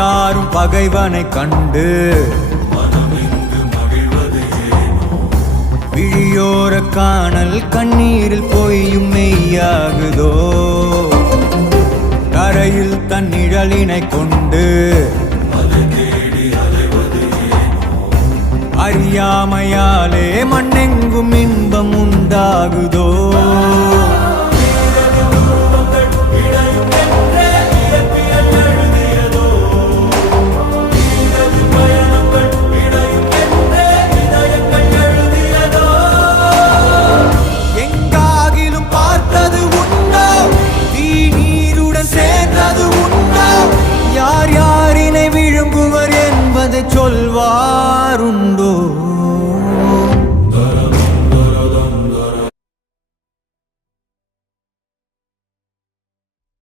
யாரும் பகைவனை கண்டு விழியோர காணல் கண்ணீரில் பொய்யும் மெய்யாகுதோ கரையில் தன் நிழலினை கொண்டு அறியாமையாலே மண்ணெங்கும் இன்பம் உண்டாகுதோ